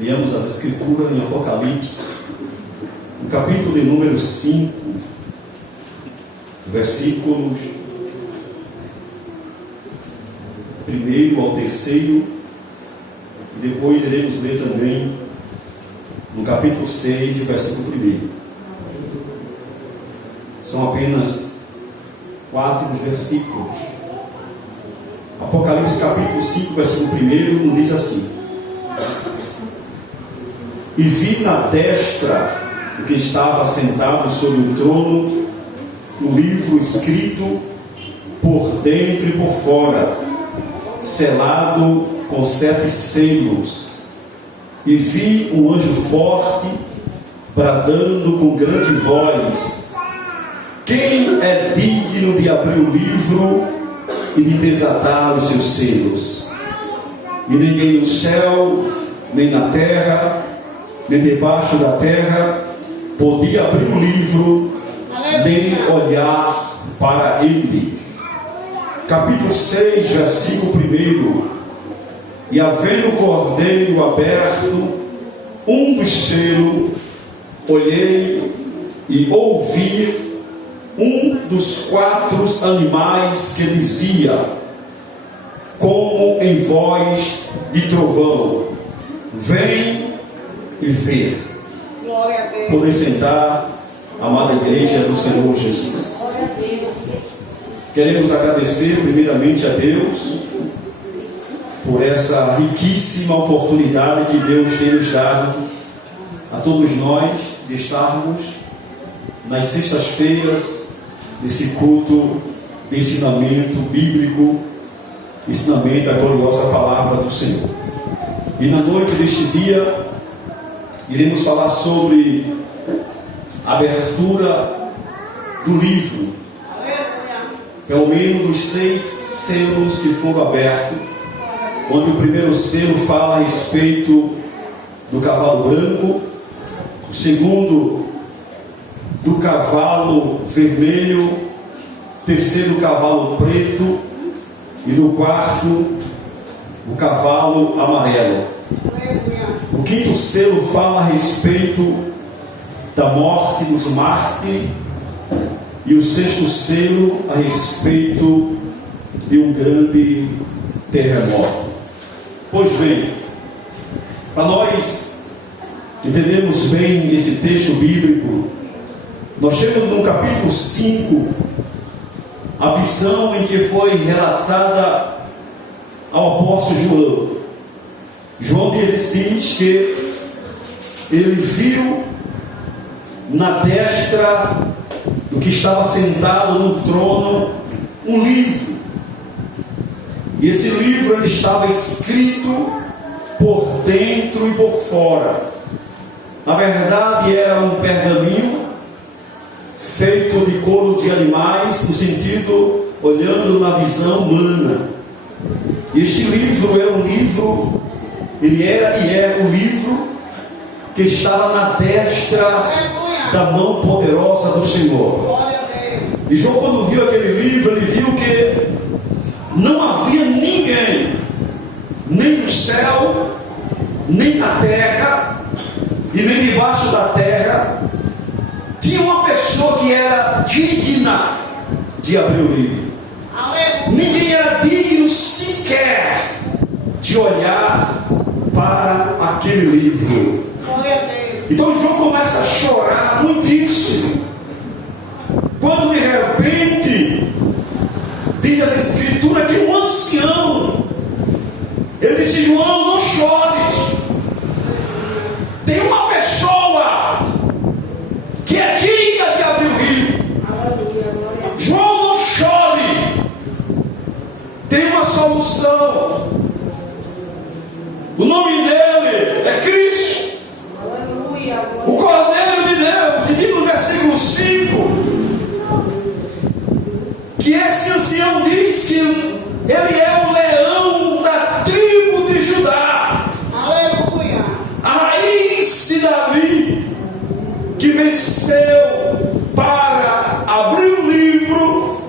Leamos as Escrituras em Apocalipse, no capítulo de número 5, versículos 1 ao 3, e depois iremos ler também no capítulo 6, o versículo 1. São apenas 4 versículos. Apocalipse capítulo 5, versículo 1, nos diz assim: E vi na destra do que estava sentado sobre o trono um livro escrito por dentro e por fora, selado com 7 selos. E vi um anjo forte bradando com grande voz: Quem é digno de abrir o livro e de desatar os seus selos? E ninguém no céu, nem na terra, nem debaixo da terra podia abrir o livro, nem olhar para ele. Capítulo 6, versículo 1. E havendo o cordeiro aberto um dos selos, olhei e ouvi um dos 4 animais que dizia, como em voz de trovão: Vem e ver. Poder sentar, amada igreja do Senhor Jesus. Queremos agradecer primeiramente a Deus por essa riquíssima oportunidade que Deus tem nos dado a todos nós de estarmos nas sextas-feiras desse culto de ensinamento bíblico, ensinamento da gloriosa palavra do Senhor. E na noite deste dia iremos falar sobre a abertura do livro, pelo menos dos 6 selos que foram abertos, onde o primeiro selo fala a respeito do cavalo branco, o segundo do cavalo vermelho, terceiro do cavalo preto e do quarto o cavalo amarelo. O 5º selo fala a respeito da morte dos mártires e o 6º selo a respeito de um grande terremoto. Pois bem, para nós entendermos bem esse texto bíblico, nós chegamos no capítulo 5, a visão em que foi relatada ao apóstolo João. João diz que ele viu na destra do que estava sentado no trono um livro, e esse livro ele estava escrito por dentro e por fora. Na verdade era um pergaminho feito de couro de animais, no sentido, olhando na visão humana. Este livro era um livro, ele era e é o livro que estava na destra da mão poderosa do Senhor. E João, quando viu aquele livro, ele viu que não havia ninguém, nem no céu, nem na terra, e nem debaixo da terra, tinha uma pessoa que era digna de abrir o livro. Ninguém era digno sequer de olhar para aquele livro. Então João começa a chorar muitíssimo, quando de repente diz as Escrituras que um ancião, ele disse: João, não chores, tem uma pessoa que é digna de abrir o livro. João, não chore, tem uma solução. O nome dele é Cristo, o Cordeiro de Deus. E diz no versículo 5 que esse ancião diz que ele é o leão da tribo de Judá, aleluia, a raiz de Davi, que venceu para abrir o livro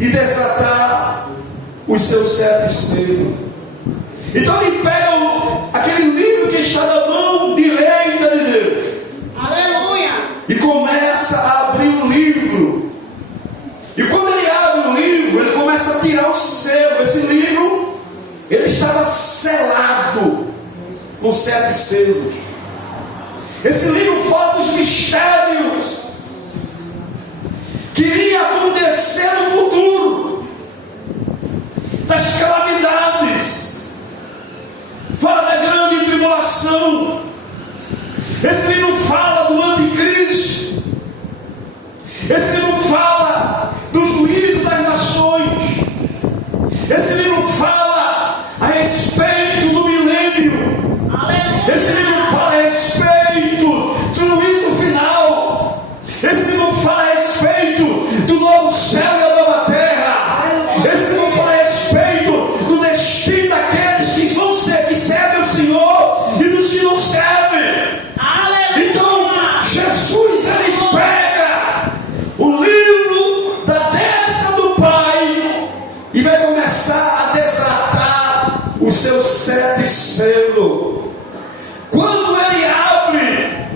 e desatar os seus 7 selos. Então ele pega aquele livro que está na selado com 7 selos. Esse livro fala dos mistérios que iria acontecer no futuro, das calamidades, fala da grande tribulação. Esse livro fala do anticristo. Esse livro fala do juízo das nações. Esse livro fala a respeito do milênio. Aleluia. Esse livro fala a respeito do juízo final. Esse livro fala a respeito do novo céu e a nova terra. Aleluia. Esse livro fala a respeito do destino daqueles que vão ser, que servem o Senhor e dos que não servem. Aleluia. Então, Jesus, ele pega o livro da destra do Pai e vai começar a desatar os seus 7 selos. Quando ele abre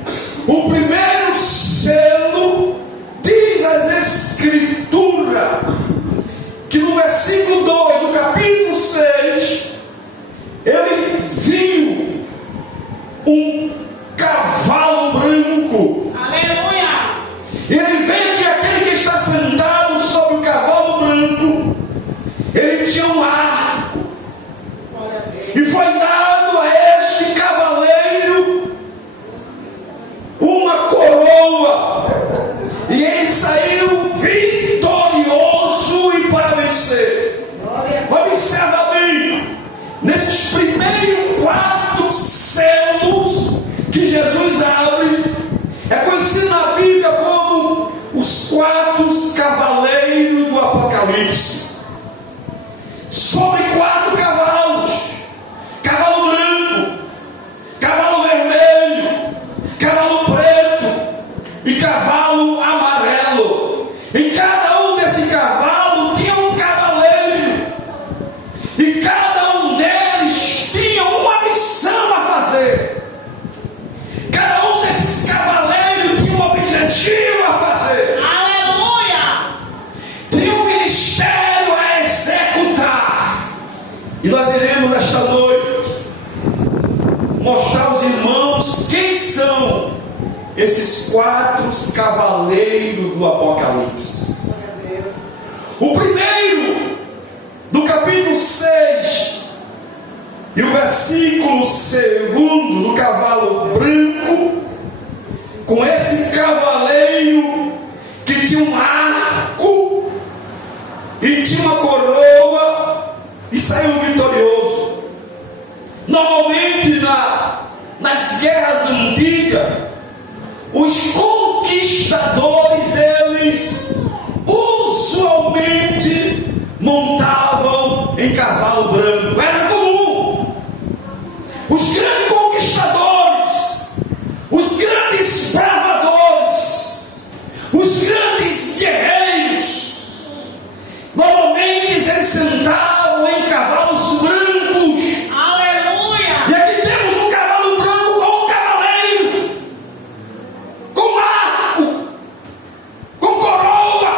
o primeiro selo, diz as Escrituras que no versículo 2 do capítulo 6, ele viu um cavalo branco. Aleluia! Ele vê que aquele que está sentado sobre o cavalo branco, ele tinha um arco, e foi dado a este cavaleiro uma coroa, e ele saiu vitorioso e para vencer. Observa bem, nesses primeiros 4 selos que Jesus abre, é conhecido na Bíblia como os 4 cavaleiros do Apocalipse. Sobre 4 cavalos: cavalo branco, cavalo vermelho, cavalo preto e cavalo amarelo. E cada um desse cavalo tinha um cavaleiro, e cada um deles tinha uma missão a fazer. Cada um desses cavaleiros tinha um objetivo a fazer. Aleluia! Tinha um ministério a executar. E nós iremos nesta noite mostrar aos irmãos quem são esses 4 cavaleiros do Apocalipse. O primeiro, do capítulo 6, e o versículo 2 do cavalo branco, com esse cavaleiro que tinha um arco e tinha uma coroa e saiu vitorioso. Normalmente nas guerras antigas, os conquistadores, eles usualmente montavam em cavalo branco. Era comum. Os grandes conquistadores, os grandes bravadores, os grandes guerreiros, normalmente eles sentavam em cavalos brancos. Aleluia! E aqui temos um cavalo branco com um cavaleiro, com arco, com coroa.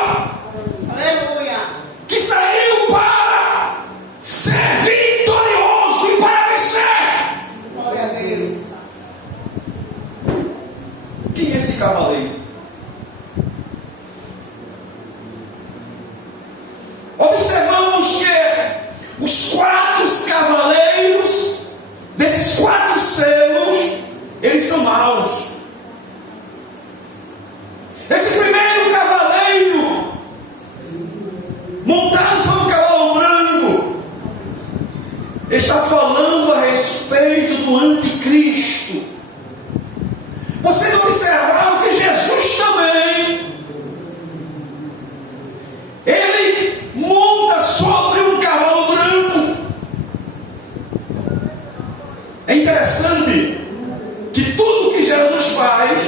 Aleluia! Que saiu para ser vitorioso e para vencer. Glória a Deus. Quem é esse cavaleiro? Observamos que os 4 cavaleiros desses 4 selos, eles são maus. Esse primeiro cavaleiro, montado sobre um cavalo branco, está falando a respeito do anticristo. Vocês observaram que Jesus também, ele monta sobre um cavalo branco. É interessante que tudo que Jesus faz,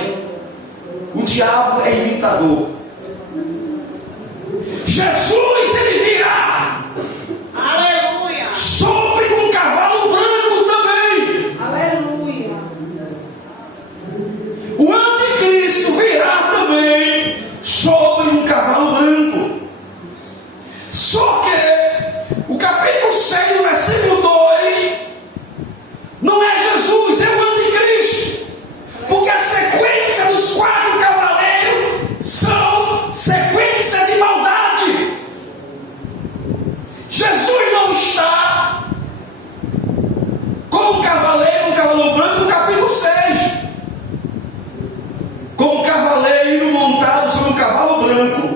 o diabo é imitador. Jesus, ele virá, aleluia, sobre um cavalo branco também. Aleluia. O anticristo virá também sobre um cavalo branco. Só que o capítulo 6, versículo 2, cavalo branco no capítulo 6. Com um cavaleiro montado sobre um cavalo branco,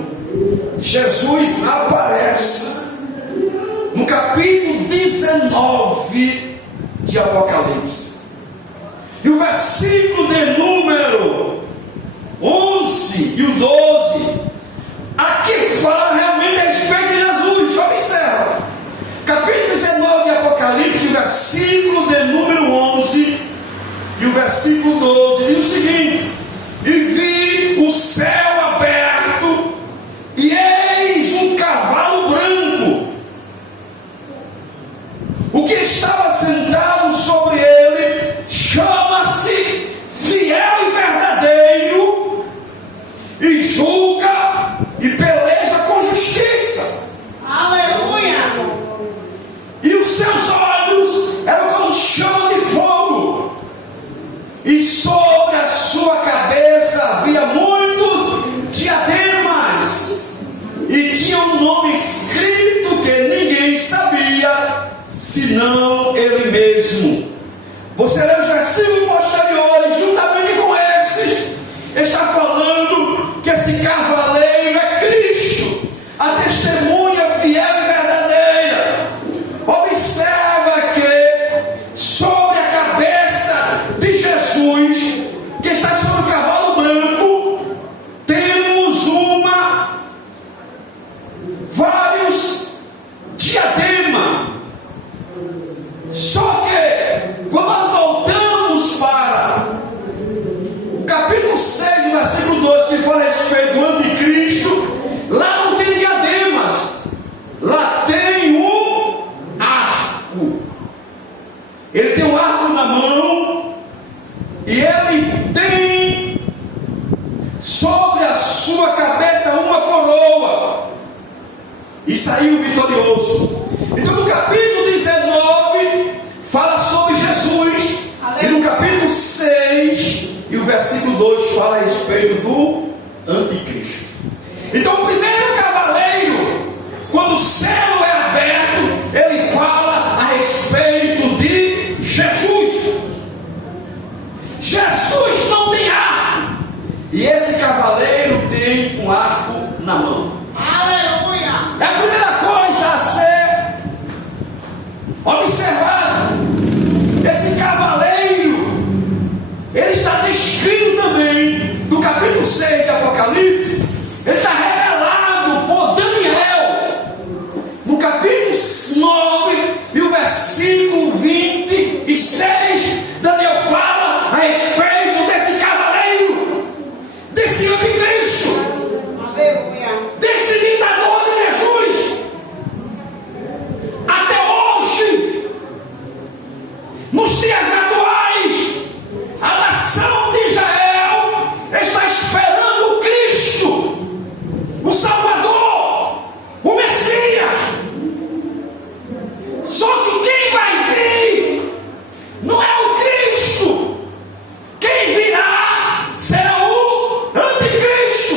Jesus aparece no capítulo 19 de Apocalipse. E o versículo de número 11 e o 12, aqui fala realmente a respeito de Jesus. Observa, capítulo 19 de Apocalipse, o versículo de número 11 e o versículo 12, diz o seguinte: e vi o céu aberto, e eis um cavalo branco. O que estava sentado sobre ele chama-se Fiel e Verdadeiro, e julga e peleja com justiça. Aleluia! E os seus olhos eram como chama de fogo, e sobre a sua cabeça havia muitos diademas, e tinha um nome escrito que ninguém sabia, senão ele mesmo. Você lê os versículos posteriores, juntamente com esses, está falando que esse cavaleiro é Cristo, a testemunha fiel e verdadeira. Observa que sobre a cabeça de Jesus, que está sobre o cavalo branco, temos vários diademas. Só que quando nós voltamos para o capítulo 6, versículo 2, que fala a respeito do anticristo, lá não tem diademas, lá tem um arco. Ele tem um arco na mão, e ele tem sobre a sua cabeça uma coroa, e saiu vitorioso. Então no capítulo 19 fala sobre Jesus, e no capítulo 6 e o versículo 2 fala a respeito do anticristo. Então o primeiro cavaleiro, quando o céu é aberto, ele fala a respeito de Jesus. Jesus não tem arco, e esse cavaleiro tem um arco na mão. Aleluia! É a primeira coisa a ser observada. Esse cavaleiro, ele está descrito também no capítulo 6 de Apocalipse. Ele está revelado por Daniel no capítulo 9 e o versículo 26. Daniel fala a respeito desse cavaleiro, desse anticristo, desse imitador de Jesus. Até hoje, nos dias atuais, a nação de Israel está esperando o Cristo, o Salvador, o Messias. Só que quem vai vir não é o Cristo. Quem virá será o anticristo,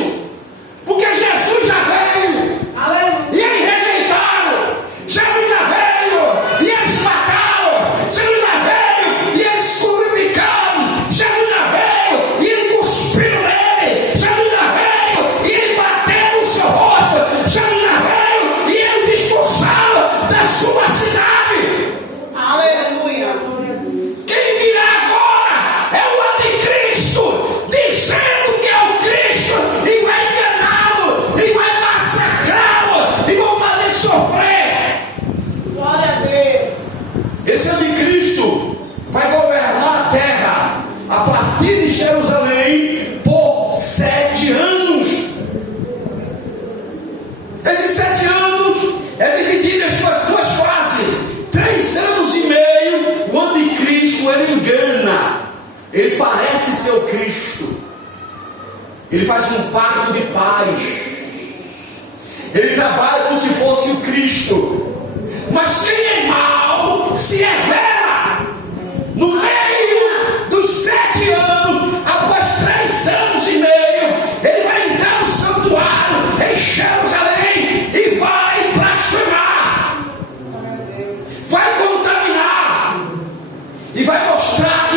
porque Jesus já veio. Aleluia! E eles rejeitaram. Jesus já veio e eles mataram. Jesus já veio e eles crucificaram. Jesus já veio e eles cuspiram nele. Jesus já veio e eles bateram no seu rosto. Jesus já veio e eles expulsaram da sua cidade. Aleluia! Quem virá agora é o anticristo, dizendo que é o Cristo, e vai enganá-lo, e vai massacrá-lo, e vão fazer sofrer. Glória a Deus! Esse anticristo vai governar a terra a partir de Jerusalém por 7 anos. Esses 7 anos é dividido em suas duas fases. 3 anos e meio, o anticristo ele engana, ele parece ser o Cristo, ele faz um pacto de paz, ele trabalha como se fosse o Cristo, mas quem é mau se revela. No meio dos 7 anos, após 3 anos e meio, ele vai entrar no santuário em Jerusalém e vai blasfemar, vai contaminar e vai mostrar que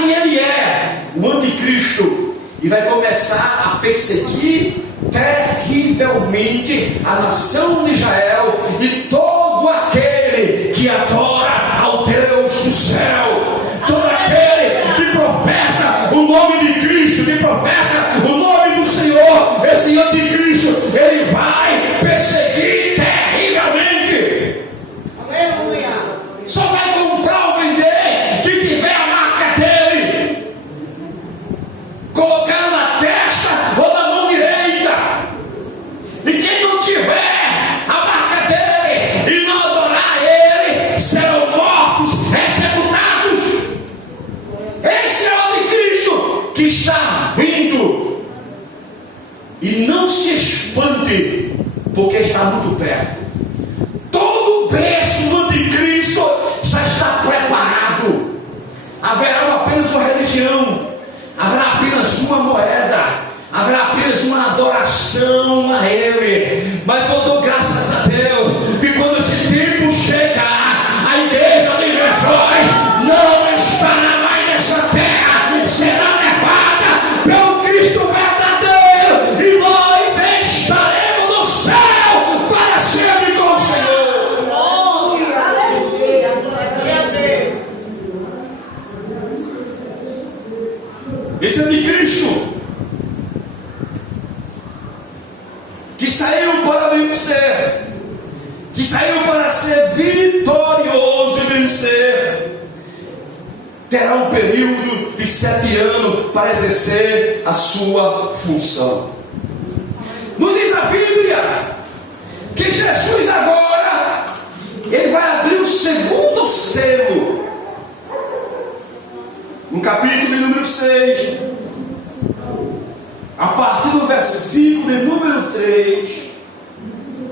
e vai começar a perseguir terrivelmente a nação de Israel e todo aquele que adora ao Deus do céu, todo aquele que professa o nome de Cristo, que professa o nome do Senhor. Esse anticristo, ele vai perseguir terrivelmente. Aleluia. Só vai comprar ou vender quem tiver a marca dele, colocando na testa ou na mão direita. E quem não tiver a marca dele e não adorar ele, serão mortos, executados. Esse é o anticristo que está vindo. E não se espante, porque está muito perto. Todo o berço do anticristo já está preparado. Haverá apenas uma religião, haverá apenas uma moeda, haverá apenas uma adoração a ele. Mas eu dou graças a Deus que quando esse tempo chegar, a igreja de Jesus não estará mais nessa terra, será levada pelo Cristo verdadeiro, e nós estaremos no céu para sempre com o Senhor. Glória. Aleluia. Glória a Deus. Esse anticristo que saiu para vencer, que saiu para ser vitorioso e vencer, terá um período de 7 anos para exercer a sua função. Nos diz a Bíblia que Jesus agora, ele vai abrir o segundo selo. No capítulo de número 6, a partir do versículo de número 3,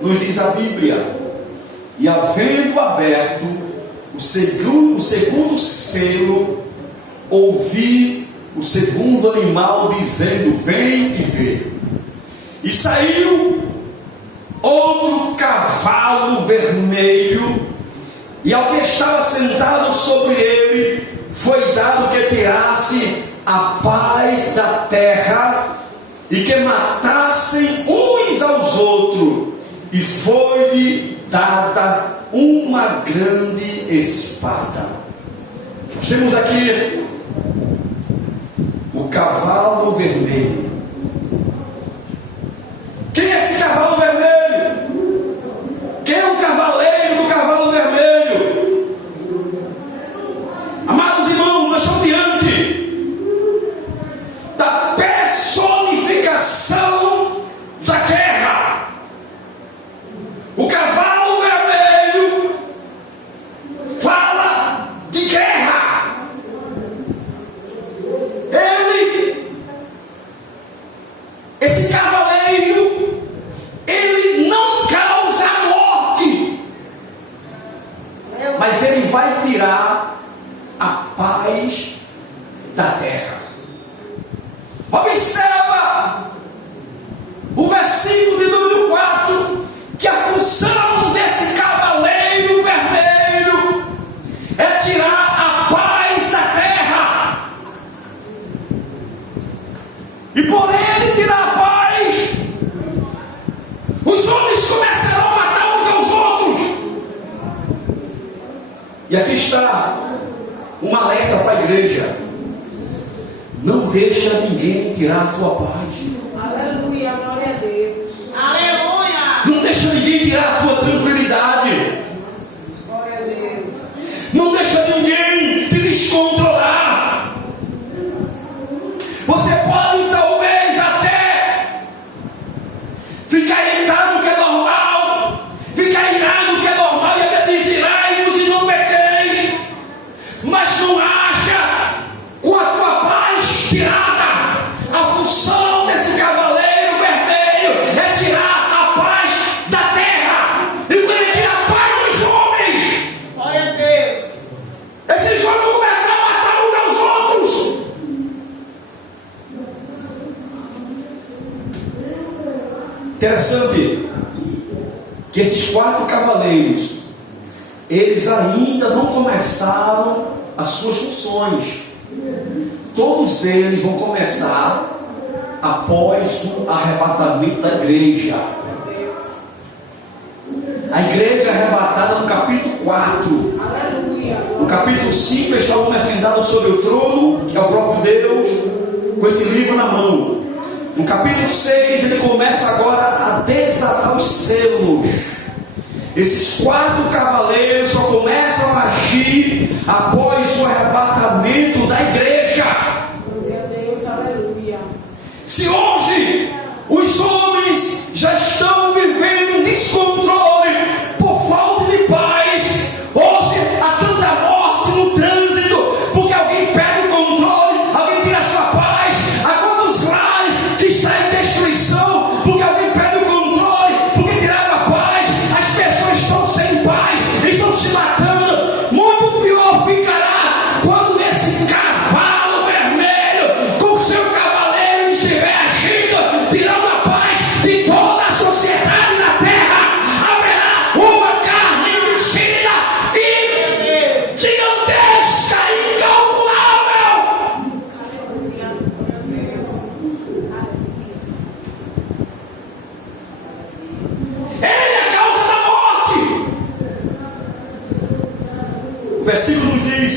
nos diz a Bíblia: e havendo aberto o segundo selo, ouvi o segundo animal dizendo: vem e vê. E saiu outro cavalo vermelho, e ao que estava sentado sobre ele foi dado que tirasse a paz da terra e que matassem uns aos outros, e foi-lhe dada uma grande espada. Nós temos aqui o cavalo vermelho. Quem é esse cavalo vermelho? Quem é o cavaleiro do cavalo vermelho? Amados irmãos, nós estamos diante da personificação da guerra. O cavalo vermelho fala de guerra. Esse cavaleiro, ele não causa morte, mas ele vai tirar a paz da terra. Observa o versículo de número 4, que a função desse cavaleiro vermelho é tirar a paz da terra. E por ele tirar a paz, os homens começarão a matar uns aos outros. E aqui está um alerta para a igreja: não deixa ninguém tirar a tua paz. Aleluia. Glória a Deus. Aleluia. Não deixa ninguém tirar a tua tranquilidade. Glória a Deus. Não deixa ninguém te descontrolar. Você pode talvez até ficar irritado, que é normal, ficar irado, que é normal, e até diz: irai-vos e não pequeis. Mas não acha com a tua paz tirada. A função desse cavaleiro vermelho é tirar a paz da terra. E quando ele tira a paz dos homens, Glória a Deus. esses homens vão começar a matar uns aos outros. Interessante que esses 4 cavaleiros, eles ainda não começaram as suas funções. Todos eles vão começar após o arrebatamento da igreja. A igreja é arrebatada no capítulo 4. Aleluia. No capítulo 5, está o homem sentado sobre o trono, que é o próprio Deus, com esse livro na mão. No capítulo 6, ele começa agora a desatar os selos. Esses 4 cavaleiros só começam a agir após o arrebatamento da igreja. Glória a Deus, aleluia. Se hoje os homens já estão vivendo um descontrole por falta de paz, hoje há tanta morte no trânsito, porque alguém pega o controle, alguém tira a sua paz. Há quantos lares que estão em destruição, porque alguém pega o controle, porque tiraram a paz. As pessoas estão sem paz, estão se matando. Muito pior ficará quando esse cavalo vermelho com seu cavaleiro estiver agindo, tirando a paz de toda a sociedade na terra. Haverá uma carnificina gigantesca, incalculável. Aleluia. Glória a Deus. Ele é a causa da morte. O versículo nos diz: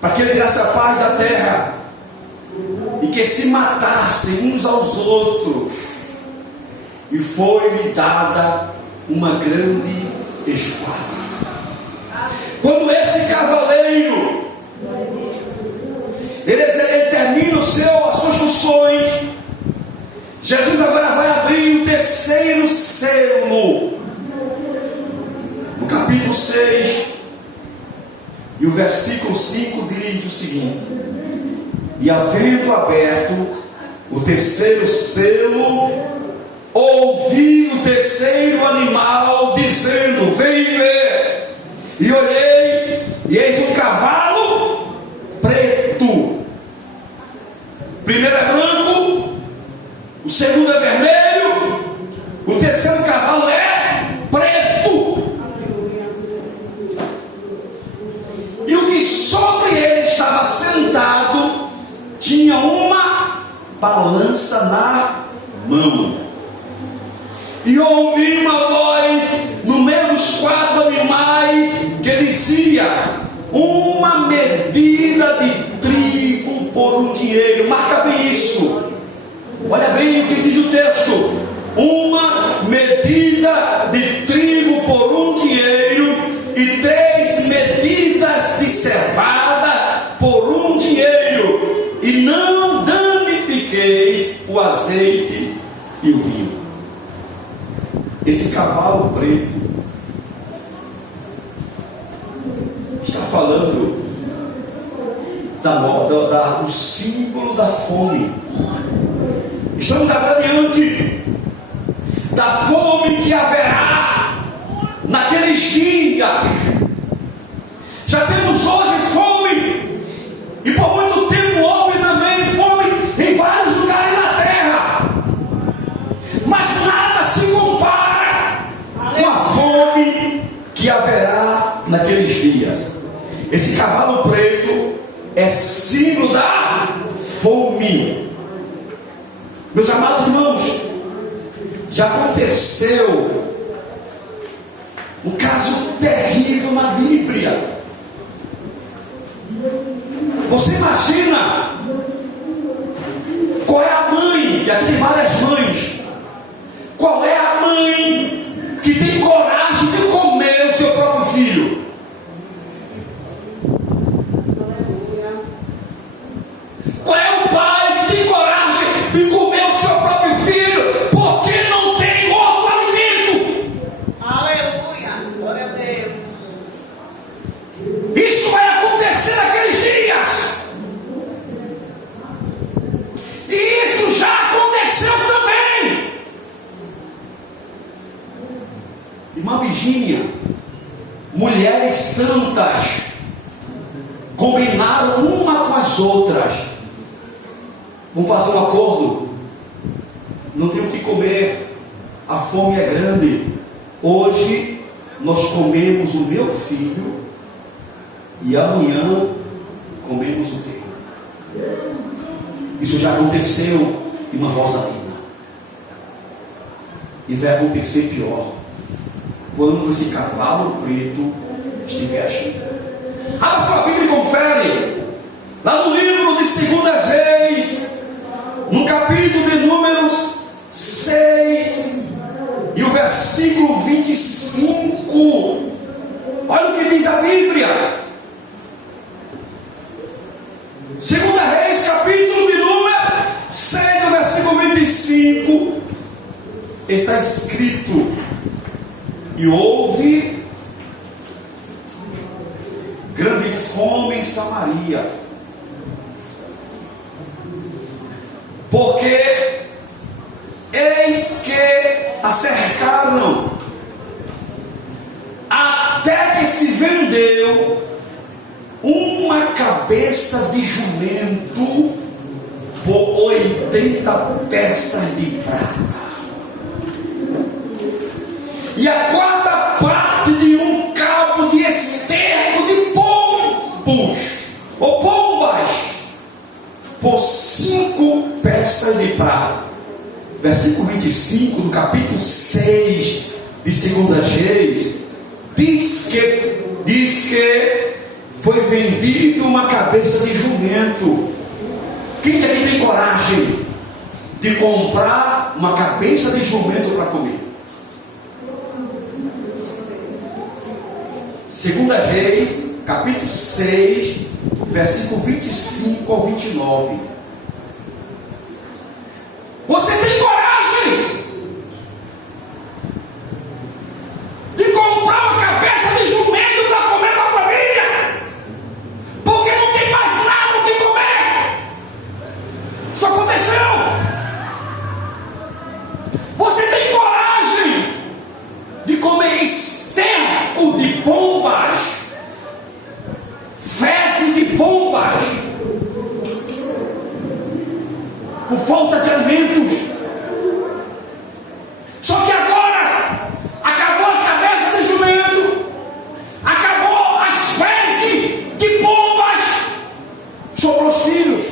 para que ele tirasse a paz da terra e que se matassem uns aos outros, e foi-lhe dada uma grande espada. Quando esse cavaleiro ele termina as suas funções, Jesus agora vai abrir o terceiro selo, no capítulo 6, e o versículo 5 diz o seguinte: e havendo aberto o terceiro selo, ouvi o terceiro animal dizendo: vem ver. E olhei, e eis um cavalo preto. Primeiro é branco, o segundo é vermelho, o terceiro cavalo é preto. E o que sobre ele estava sentado tinha uma balança na mão. E ouvi uma voz no meio dos 4 animais que dizia: uma medida de trigo por um dinheiro. Marca bem isso. Olha bem o que diz o texto: uma medida de trigo por um dinheiro e 3 medidas de cevada por um dinheiro, e não danifiqueis o azeite e o vinho. Esse cavalo preto está falando do símbolo da fome. Estamos agora diante da fome que haverá naqueles dias. Já temos hoje fome, e por muito tempo houve também fome em vários lugares da terra, mas nada se compara com a fome que haverá naqueles dias. Esse cavalo preto é símbolo da fome. Meus amados irmãos, já aconteceu um caso terrível na Bíblia. Você imagina qual é a mãe, e aqui tem várias mães, qual é a mãe que tem coragem de comer o seu próprio filho? Qual é o pai que tem coragem de comer o seu próprio filho porque não tem outro alimento? Aleluia. Glória a Deus. Isso vai acontecer naqueles dias. E isso já aconteceu também. Irmã Virgínia, mulheres santas combinaram uma com as outras. Vamos fazer um acordo. Não tenho o que comer, a fome é grande. Hoje nós comemos o meu filho e amanhã comemos o teu. Isso já aconteceu em uma Rosalina. E vai acontecer pior quando esse cavalo preto estiver agindo. Abra tua Bíblia e confere. Lá no livro de 2 Reis, no capítulo de Números 6 e o versículo 25. Olha o que diz a Bíblia. 2 Reis, capítulo de Números 6, no versículo 25, está escrito: e houve grande fome em Samaria, porque eis que a cercaram, até que se vendeu uma cabeça de jumento por 80 peças de prata, e a quarta parte de um cabo de esterco de pombos, ou pombas, por 5 peças de prata. Versículo 25 do capítulo 6 de 2 Reis, diz que foi vendido uma cabeça de jumento. Quem aqui tem coragem de comprar uma cabeça de jumento para comer? 2 Reis, capítulo 6, versículo 25 ao 29. Você tem coragem de comprar uma cabeça de jumento para comer com a família? Porque não tem mais nada o que comer. Isso aconteceu. Você tem coragem de comer esterco de pombas, fezes de pombas, por falta de alimentos? Só que agora acabou a cabeça de jumento, acabou as fezes de pombas, sobrou os filhos.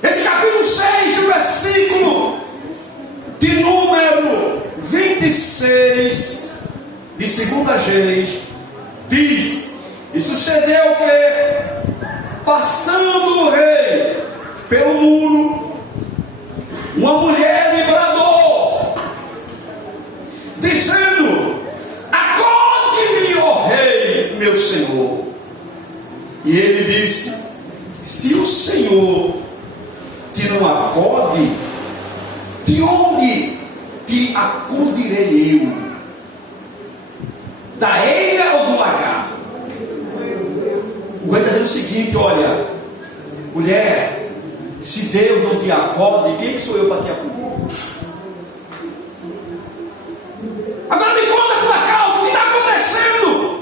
Esse capítulo 6, o versículo de número 26 de 2 Reis, diz: e sucedeu que, passando o rei pelo muro, uma mulher lhe bradou, dizendo: acorde-me, ó rei, meu senhor. E ele disse: se o Senhor te não acode, de onde te acudirei eu? Da eira ou do lagar? O rei está dizendo o seguinte: olha, mulher, se Deus não te acode, quem sou eu para te acudir? Agora me conta a tua causa, o que está acontecendo?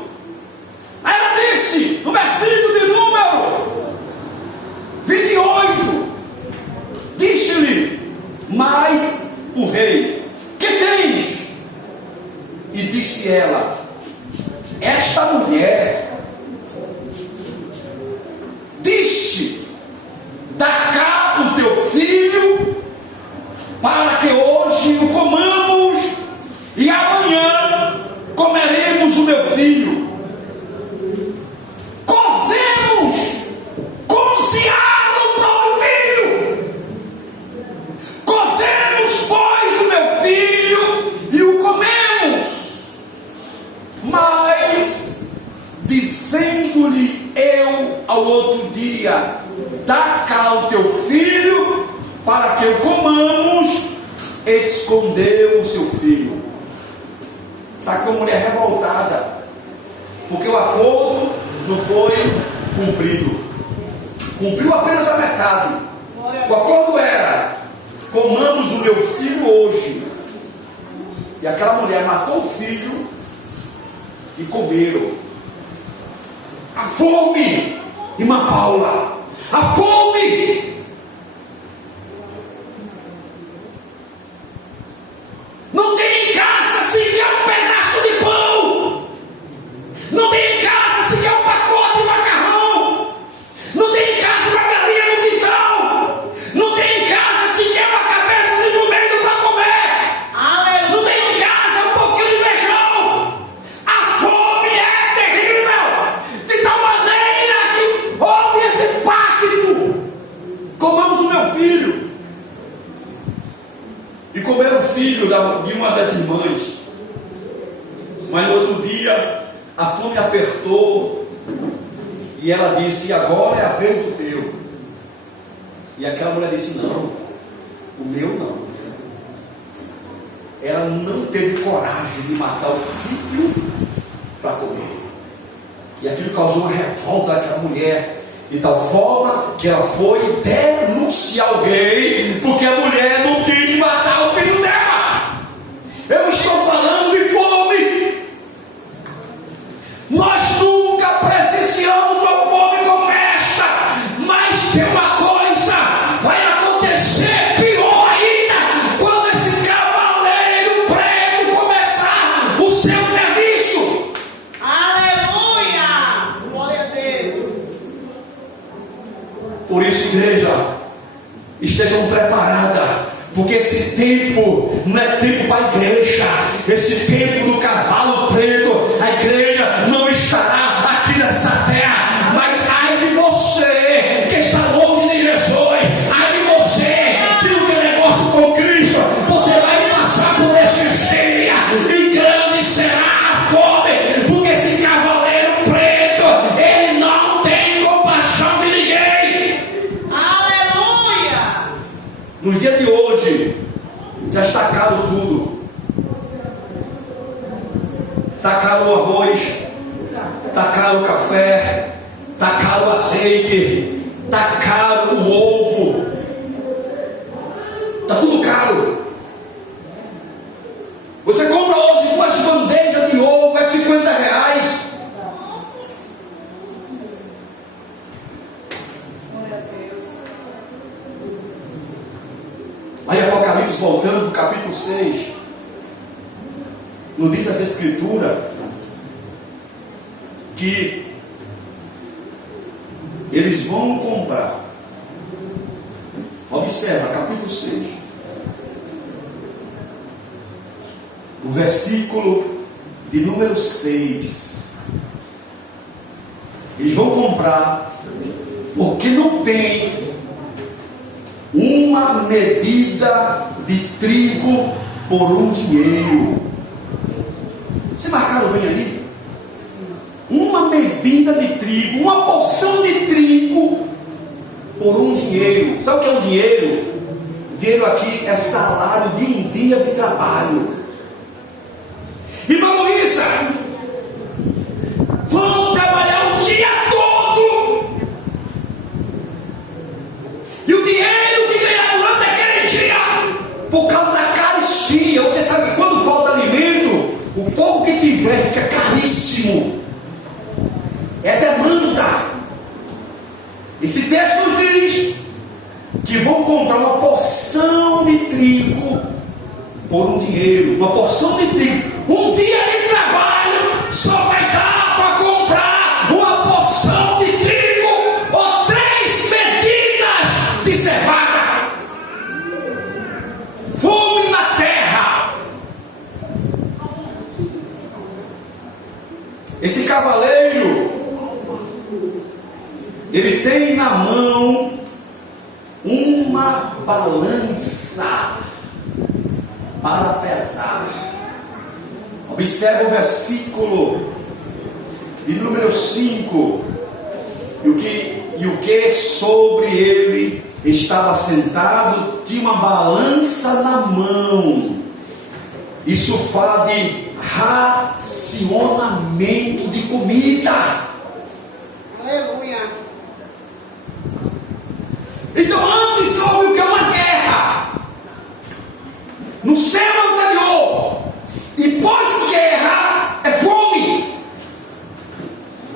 Aí ela disse, no versículo de número 28, disse-lhe mais o rei: que tens? E disse ela: esta mulher disse: dá cá o teu filho, para que hoje o comamos e amanhã comeremos o meu filho. Cozearam o próprio filho. Cozemos, pois, o meu filho e o comemos. Mas, dizendo-lhe eu ao outro dia: dá cá o teu filho, para que o comamos, escondeu o seu filho. Está aqui uma mulher revoltada, porque o acordo não foi cumprido. Cumpriu apenas a metade. O acordo era: comamos o meu filho hoje. E aquela mulher matou o filho e comeram. A fome, irmã Paula, a fome. Não tem em casa sequer um pedaço de pão. Não tem em casa sequer um pacote de macarrão. Não tem a fome apertou e ela disse: e agora é a vez do teu. E aquela mulher disse: não, o meu não. Ela não teve coragem de matar o filho para comer. E aquilo causou uma revolta daquela mulher, de tal forma que ela foi denunciar alguém, porque a mulher não quis matar o filho dela. Eu estou falando de fome. Nós nunca presenciamos uma fome como esta, mas tem uma coisa, vai acontecer pior ainda, quando esse cavaleiro preto começar o seu serviço. Aleluia! Glória a Deus. Por isso, igreja, estejam preparadas, porque esse tempo não é tempo para a igreja. Esse tempo do cavalo preto, a igreja não estará aqui nessa terra. Mas ai de você que está longe de Jesus, ai de você que não tem negócio com Cristo, você vai passar por esses dias, e grande será a fome, porque esse cavaleiro preto, ele não tem compaixão de ninguém. Aleluia! Nos dias de hoje, já está caro tudo. Está caro o arroz, está caro o café, está caro o azeite, está caro o ovo, está tudo caro. Você compra hoje 2 bandejas de ovo, é R$50. Aí Apocalipse, voltando no capítulo 6, nos diz as escrituras que eles vão comprar. Observa, capítulo 6, o versículo de número 6. Eles vão comprar porque não tem uma medida de trigo por um dinheiro. Você marcaram bem ali? Uma medida de trigo, uma porção de trigo por um dinheiro. Sabe o que é um dinheiro? Dinheiro aqui é salário de um dia de trabalho. Irmã Luísa, vão trabalhar o dia todo, e o dinheiro que ganhar durante aquele dia, por causa da carestia. Você sabe que quando falta alimento, o pouco que tiver fica caríssimo. É demanda. Esse texto nos diz que vão comprar uma porção de trigo por um dinheiro. Uma porção de trigo. Um dia de trabalho só vai dar para comprar uma porção de trigo ou 3 medidas de cevada. Fome na terra. Esse cavaleiro, ele tem na mão uma balança para pesar. Observe o versículo de número 5. E o que sobre ele estava sentado tinha uma balança na mão. Isso fala de racionamento de comida. Aleluia! Então antes houve o que é uma guerra no século anterior, e pós-guerra é fome.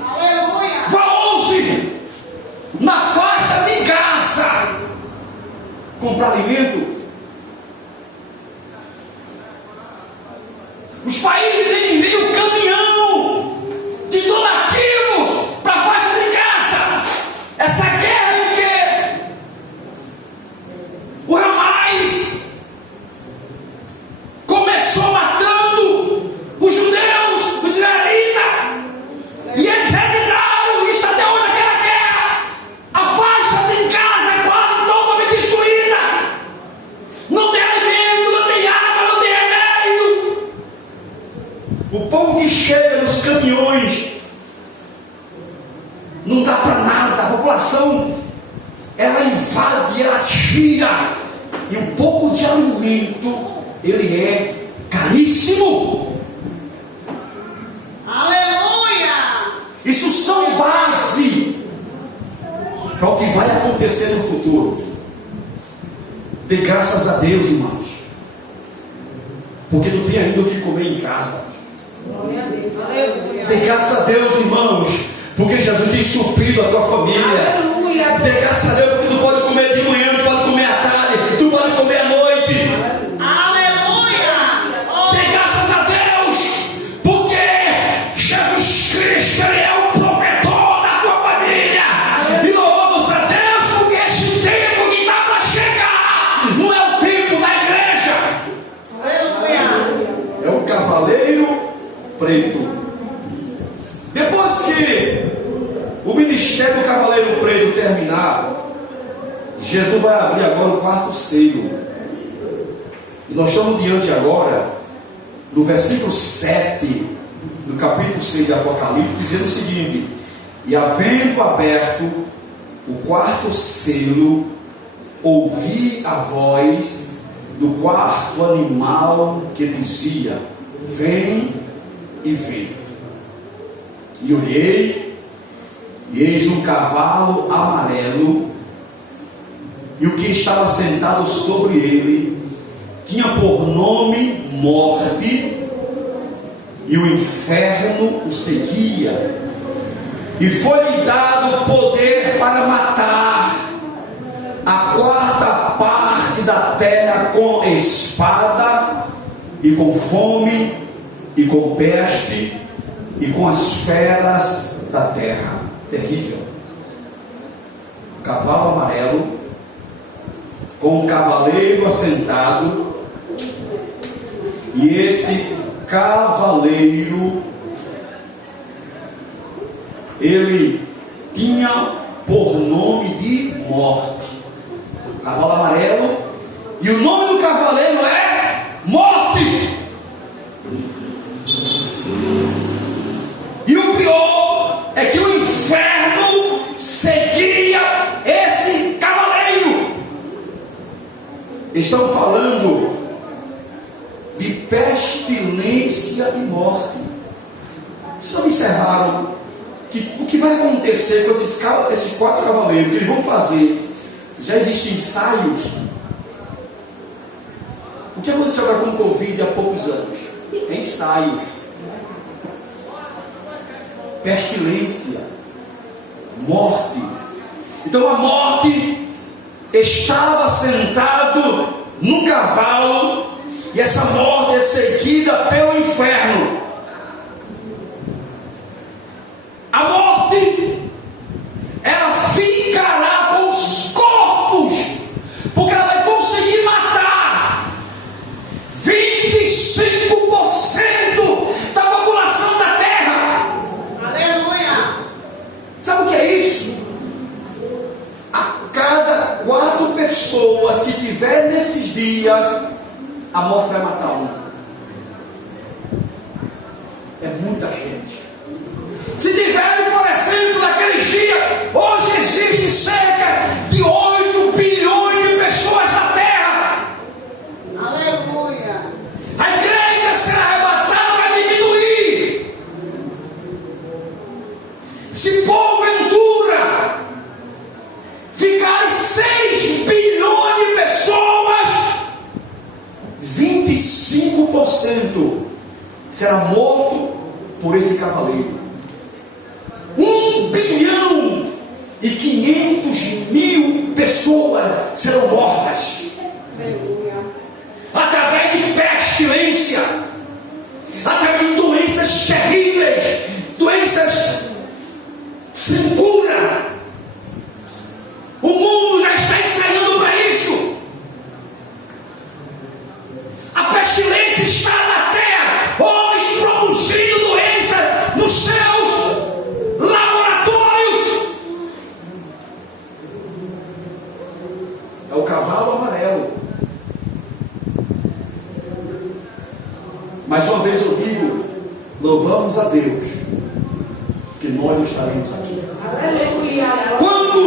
Aleluia! Falou-se na faixa de Gaza comprar alimento. Os países enviam caminhão de donativos para a faixa de Gaza. Essa guerra em que o Hamas começou matando os judeus. caminhões, não dá para nada. A população, ela invade, ela tira, e um pouco de alimento, ele é caríssimo. Aleluia! Isso são base para o que vai acontecer no futuro. Dê graças a Deus, irmãos, porque não tem ainda o que comer em casa. Glória a Deus. Aleluia. Dê graças a Deus, irmãos, porque Jesus tem suprido a tua família. Aleluia. Dê graças a Deus porque tu pode comer de manhã, tu pode comer à tarde, tu pode comer à noite. Aleluia. Dê graças a Deus porque Jesus Cristo, Ele é o provedor da tua família. E louvamos a Deus porque esse tempo que está para chegar não é o tempo da igreja, Aleluia. é o cavaleiro preto. Depois que o ministério do cavaleiro preto terminar, Jesus vai abrir agora o quarto selo. E nós estamos diante agora do versículo 7 do capítulo 6 de Apocalipse, dizendo o seguinte: e havendo aberto o quarto selo, ouvi a voz do quarto animal que dizia: vem e vê. E olhei, e eis um cavalo amarelo, e o que estava sentado sobre ele tinha por nome Morte, e o inferno o seguia, e foi-lhe dado poder para matar a quarta parte da terra com espada, e com fome, e com peste, e com as feras da terra. Terrível. Cavalo amarelo, com um cavaleiro assentado, e esse cavaleiro, ele tinha por nome de Morte. Cavalo amarelo, e o nome do cavaleiro é Morte. E o pior é que o inferno seguia esse cavaleiro. Estão falando de pestilência e morte. Vocês observaram que o que vai acontecer com esses 4 cavaleiros, que eles vão fazer? Já existem ensaios. O que aconteceu agora com o Covid há poucos anos? Ensaios. Pestilência, morte. Então a morte estava sentado no cavalo, e essa morte é seguida pelo inferno. A morte, ela ficará com os corpos, porque ela vai conseguir matar 25% da população da terra. Aleluia. Sabe o que é isso? A cada 4 pessoas que tiver nesses dias, a morte vai matar um. É muita gente. Se tiverem, por exemplo, naqueles dias, hoje existe cerca de 8 bilhões de pessoas na terra. Aleluia. A igreja será arrebatada, vai diminuir. Se porventura ficarem 6 bilhões de pessoas, 25% será morto por esse cavaleiro. 1 bilhão e 500 mil pessoas serão mortas. Aleluia. Através de pestilência, através de doenças terríveis, doenças sem cura. O mundo já está ensaiando para isso. A pestilência está na terra, homens produzindo doenças nos seus laboratórios. É o cavalo amarelo. Mais uma vez eu digo, louvamos a Deus, que nós não estaremos aqui. Aleluia. Quando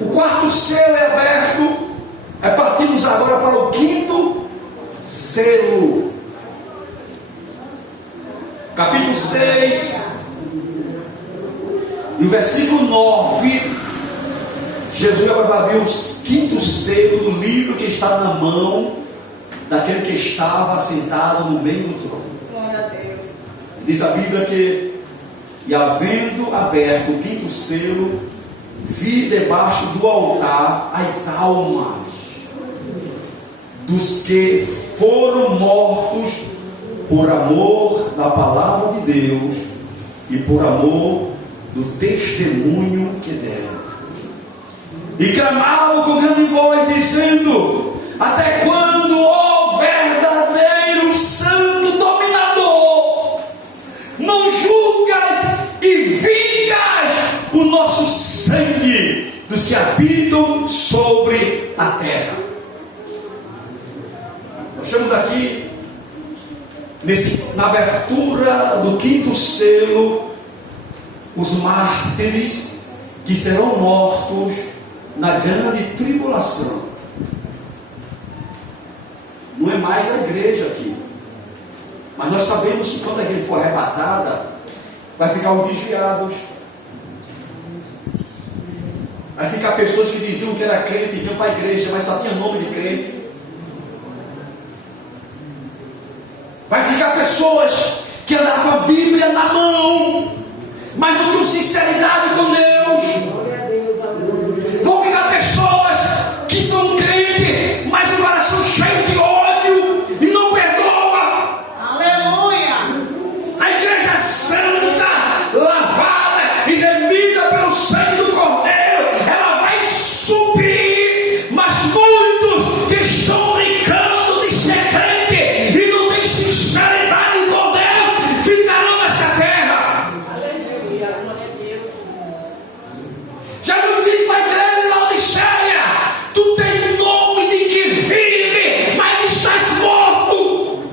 o quarto selo é aberto, partimos agora para o quinto selo. Capítulo 6, e o versículo 9. Jesus agora vai abrir o quinto selo do livro que está na mão daquele que estava sentado no meio do trono. Glória a Deus. Diz a Bíblia que, e havendo aberto o quinto selo, vi debaixo do altar as almas dos que foram mortos por amor da palavra de Deus e por amor do testemunho que deram. E clamavam com grande voz, dizendo: até quando, ó verdadeiro santo dominador, não julgas e vingas o nosso sangue dos que habitam sobre a terra? Nós estamos aqui na abertura do quinto selo, os mártires que serão mortos na grande tribulação. Não é mais a igreja aqui, mas nós sabemos que quando a igreja for arrebatada, vai ficar os desviados, vai ficar pessoas que diziam que era crente e vinham para a igreja, mas só tinha nome de crente. Vai ficar pessoas que andavam com a Bíblia na mão, mas não tinham sinceridade com Deus. Glória a Deus. Aleluia. Vão ficar pessoas que são crentes, mas o coração cheio de ódio e não perdoa. Aleluia. A igreja santa, lavada e remida pelo sangue do Cordeiro, ela vai subir, mas muitos que estão brincando de ser crente e não têm sinceridade com Deus ficarão nessa terra. Aleluia. Glória a Deus. Jesus diz para a igreja de Laodiceia: tu tens nome de que vive, mas estás morto.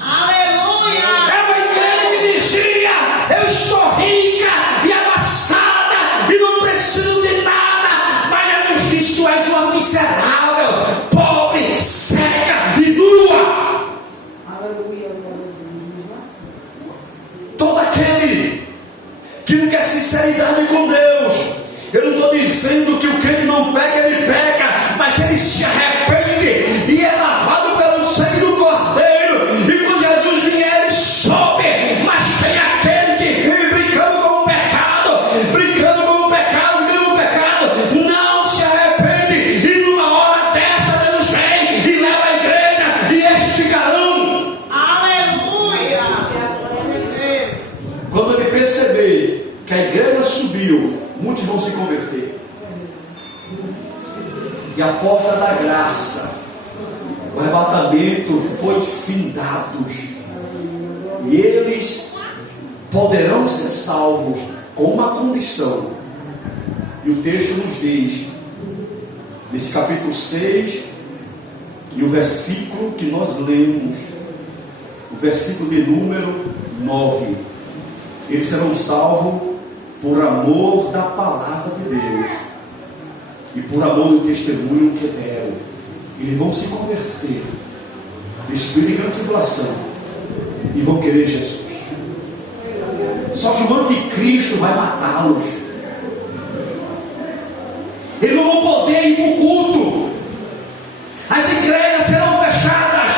Aleluia. É uma igreja que dizia: eu estou rica e amassada e não preciso de nada, mas Jesus diz: tu és uma miserável, pobre, seca e nua. Aleluia. Todo aquele que não quer sinceridade com Deus, eu não estou dizendo que o crente não peca, ele peca, mas ele se arrepende e é lavado pelo sangue do Cordeiro, e quando Jesus vier, ele sobe. Mas tem aquele que vive brincando com o pecado, brincando com o pecado, não se arrepende, e numa hora dessa Deus vem e leva a igreja, e estes ficarão. Aleluia. Glória a Deus. Quando ele perceber que a igreja subiu, muitos vão se converter. E a porta da graça, o arrebatamento foi findados. E eles poderão ser salvos com uma condição. E o texto nos diz, nesse capítulo 6, e o versículo que nós lemos, o versículo de número 9. Eles serão salvos por amor da palavra de Deus e por amor do testemunho que deram. Eles vão se converter nesse período de grande tribulação e vão querer Jesus. Só que o anticristo vai matá-los. Eles não vão poder ir para o culto. As igrejas serão fechadas.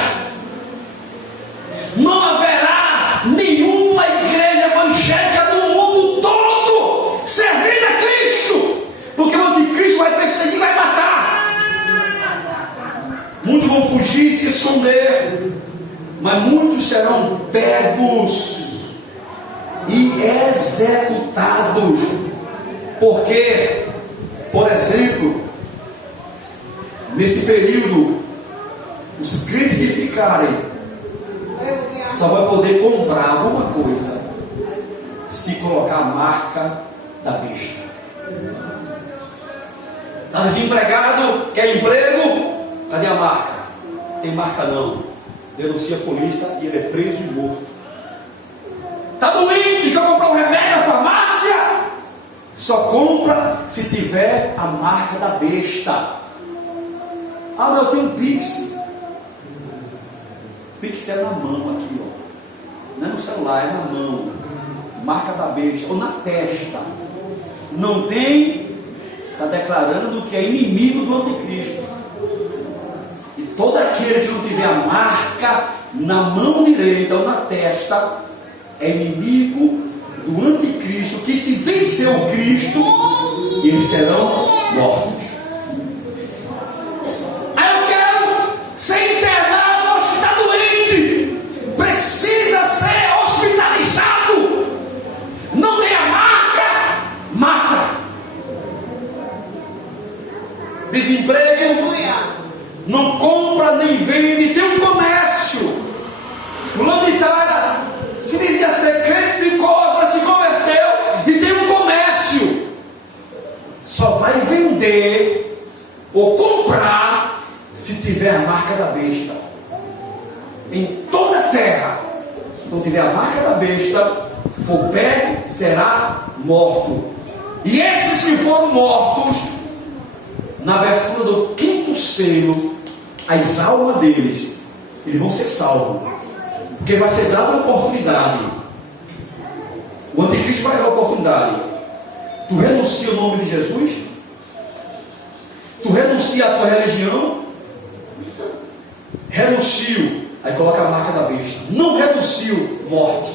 Não haverá nenhuma igreja evangélica no mundo todo servindo a Cristo, porque o anticristo vai perseguir, vai matar. Muitos vão fugir e se esconder, mas muitos serão pegos e executados. Porque, por exemplo, nesse período, os crentes que ficarem só vai poder comprar alguma coisa se colocar a marca da besta. Está desempregado, quer emprego? Cadê a marca? Tem marca não. Denuncia a polícia e ele é preso e morto. Está doente, quer comprar um remédio na farmácia? Só compra se tiver a marca da besta. Ah, mas eu tenho um Pix. Pix é na mão aqui, ó. Não é no celular, é na mão. Marca da besta, ou na testa. Não tem, está declarando que é inimigo do anticristo. E todo aquele que não tiver a marca na mão direita ou na testa é inimigo do anticristo, que se vencer o Cristo, eles serão mortos. Aí eu quero ser internado no hospital doente, precisa ser hospitalizado, não tem a marca, mata. Desemprego, não compra nem vende, tem um comércio. Fulano de tal se dizia ser crente, ficou, agora se converteu e tem um comércio. Só vai vender ou comprar se tiver a marca da besta. Em toda a terra, se não tiver a marca da besta, for pego, será morto. E esses que foram mortos, na abertura do 5º selo, as almas deles, eles vão ser salvos. Porque vai ser dada uma oportunidade. O anticristo vai dar a oportunidade. Tu renuncia o nome de Jesus? Tu renuncia a tua religião? Renuncio. Aí coloca a marca da besta. Não renuncio, morte.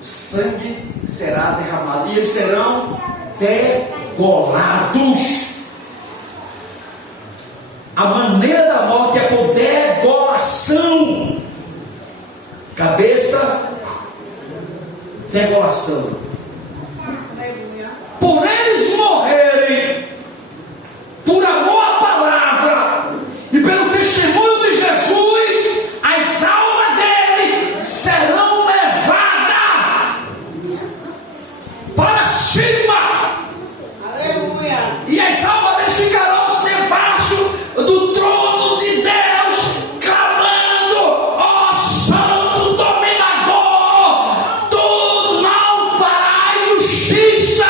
O sangue será derramado. E eles serão degolados. A maneira da morte é por degolação. Cabeça, degolação. Por eles morrerem, por amor à palavra e pelo testemunho de Jesus, as almas deles serão levadas para cima. Aleluia. E as almas deles ficarão debaixo do trono de Deus, clamando: ó Santo Dominador, tu não farás justiça,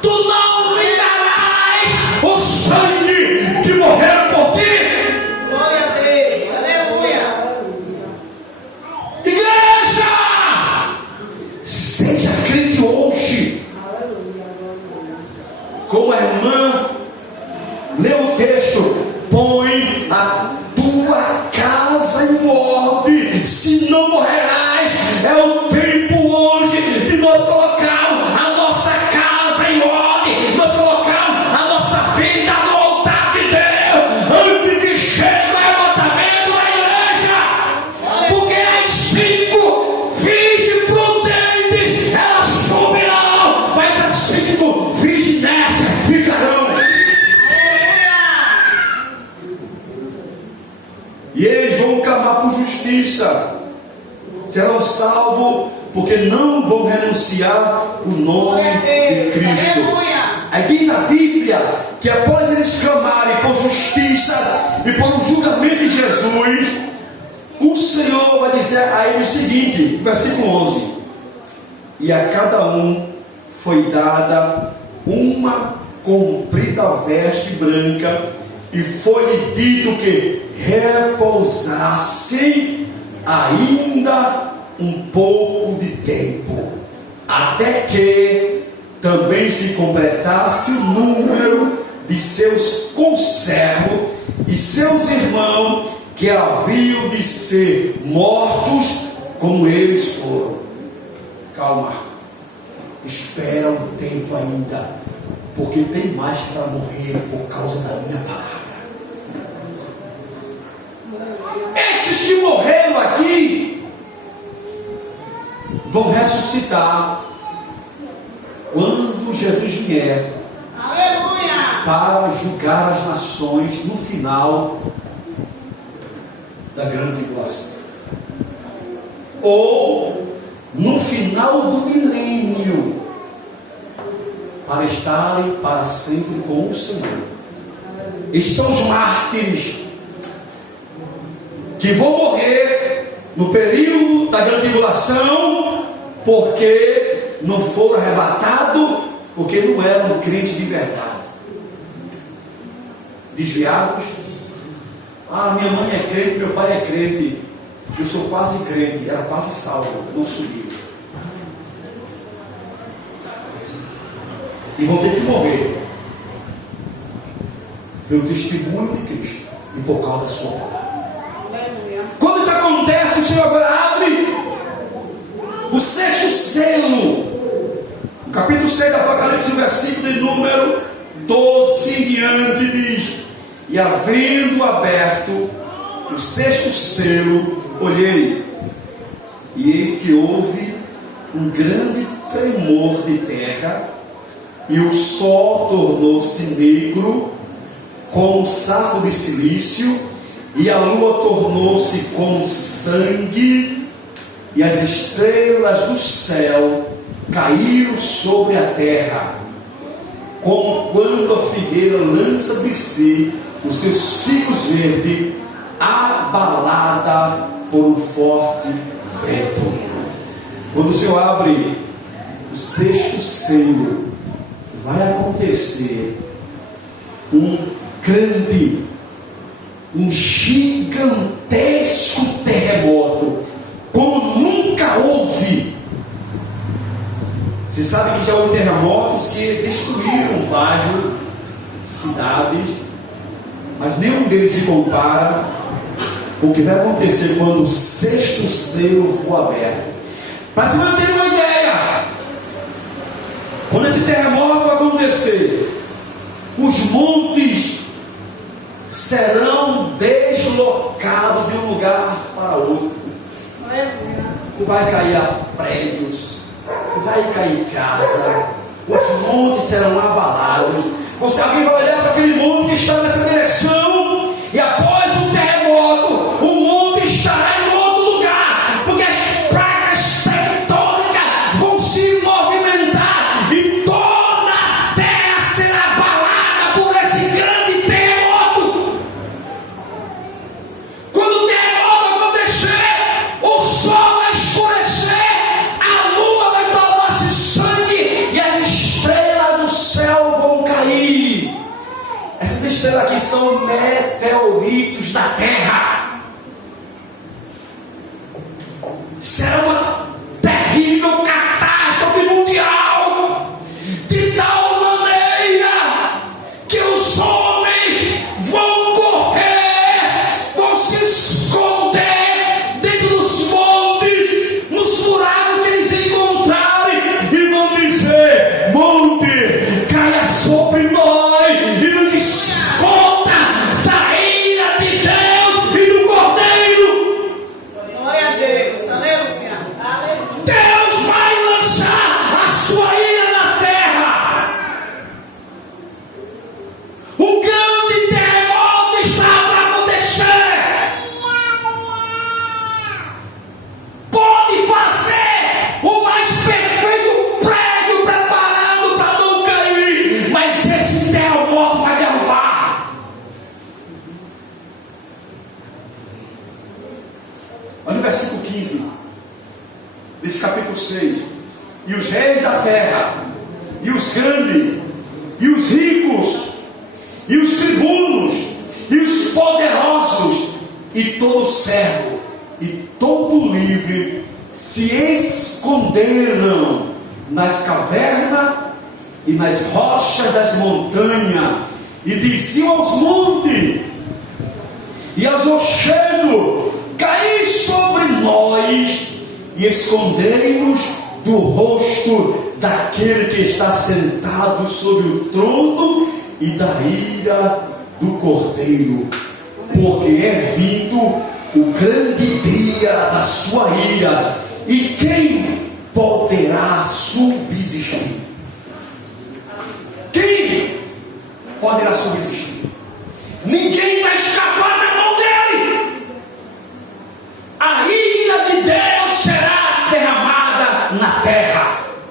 tu não me darás o sangue que morreram por ti. Glória a Deus. Aleluia. Igreja, seja crente hoje. Como a irmã leu o texto, põe a tua casa em ordem, se não morrerás. É o tempo hoje de nós colocarmos a nossa casa em ordem, nós colocarmos a nossa vida no altar de Deus, antes que chegue o arrebatamento da igreja. Porque as 5 virgens prudentes, elas subirão, mas as 5 virgens nessa ficarão. E eles vão clamar por justiça, serão salvos, porque não vão renunciar o nome de Cristo. Aí diz a Bíblia que após eles clamarem por justiça e por um julgamento de Jesus, o Senhor vai dizer a ele o seguinte, versículo 11: e a cada um foi dada uma comprida veste branca, e foi-lhe dito que repousassem ainda um pouco de tempo, até que também se completasse o número de seus conservos e seus irmãos que haviam de ser mortos como eles foram. Calma, espera um tempo ainda, porque tem mais para morrer por causa da minha palavra. Esses que morreram aqui vão ressuscitar quando Jesus vier. Aleluia. Para julgar as nações no final da grande tribulação, ou no final do milênio, para estarem para sempre com o Senhor. Esses são os mártires que vão morrer no período da grande tribulação, porque não foram arrebatados, porque não eram crentes de verdade. Desviados. Minha mãe é crente, meu pai é crente, eu sou quase crente, era quase salvo, não subiu. E vão ter que morrer pelo testemunho de Cristo e por causa da sua palavra. Quando isso acontece, o Senhor agora abre o 6º selo, no capítulo 6 do Apocalipse, o versículo de número 12 em diante, diz: e havendo aberto o 6º selo, olhei, e eis que houve um grande tremor de terra, e o sol tornou-se negro como um saco de silício, e a lua tornou-se como sangue, e as estrelas do céu caíram sobre a terra, como quando a figueira lança de si os seus figos verdes, abalada por um forte vento. Quando o Senhor abre o 6º selo, vai acontecer um gigantesco terremoto, como nunca houve. Você sabe que já houve terremotos que destruíram bairros, cidades, mas nenhum deles se compara com o que vai acontecer quando o 6º selo for aberto. Para você ter uma ideia, quando esse terremoto acontecer, os montes serão deslocados de um lugar para outro. Vai cair prédios, vai cair casa, os montes serão abalados. Alguém vai olhar para aquele monte que está nessa direção, e após o terremoto, o monte estará em outro lugar, porque as placas tectônicas vão se movimentar e toda a terra será abalada por esse grande terremoto. Quando o terremoto acontecer, o sol vai escurecer, a lua vai tornar-se sangue e as estrelas do céu vão cair. Essas estrelas aqui são meteoritos da terra. Será uma terrível catástrofe mundial, de tal maneira que os homens vão correr, vão se esconder dentro dos montes, nos buracos que eles encontrarem, e vão dizer: monte, caia sobre nós e nos esconda da ira de Deus e do Cordeiro. Glória a Deus, aleluia. Deus vai lançar a sua ira na terra. O grande terremoto está para acontecer. Pode fazer o mais perfeito prédio preparado para não cair, mas esse terremoto vai derrubar. Olha o versículo 15 desse capítulo 6. E os reis da terra, e os grandes, e os ricos, e os tribunos, e os poderosos, e todo servo, e todo livre, se esconderam nas cavernas e nas rochas das montanhas, e diziam aos montes e aos rochedos: caí sobre nós, e escondei-nos do rosto daquele que está sentado sobre o trono e da ira do Cordeiro, porque é vindo o grande dia da sua ira, e quem poderá subsistir? Quem poderá subsistir?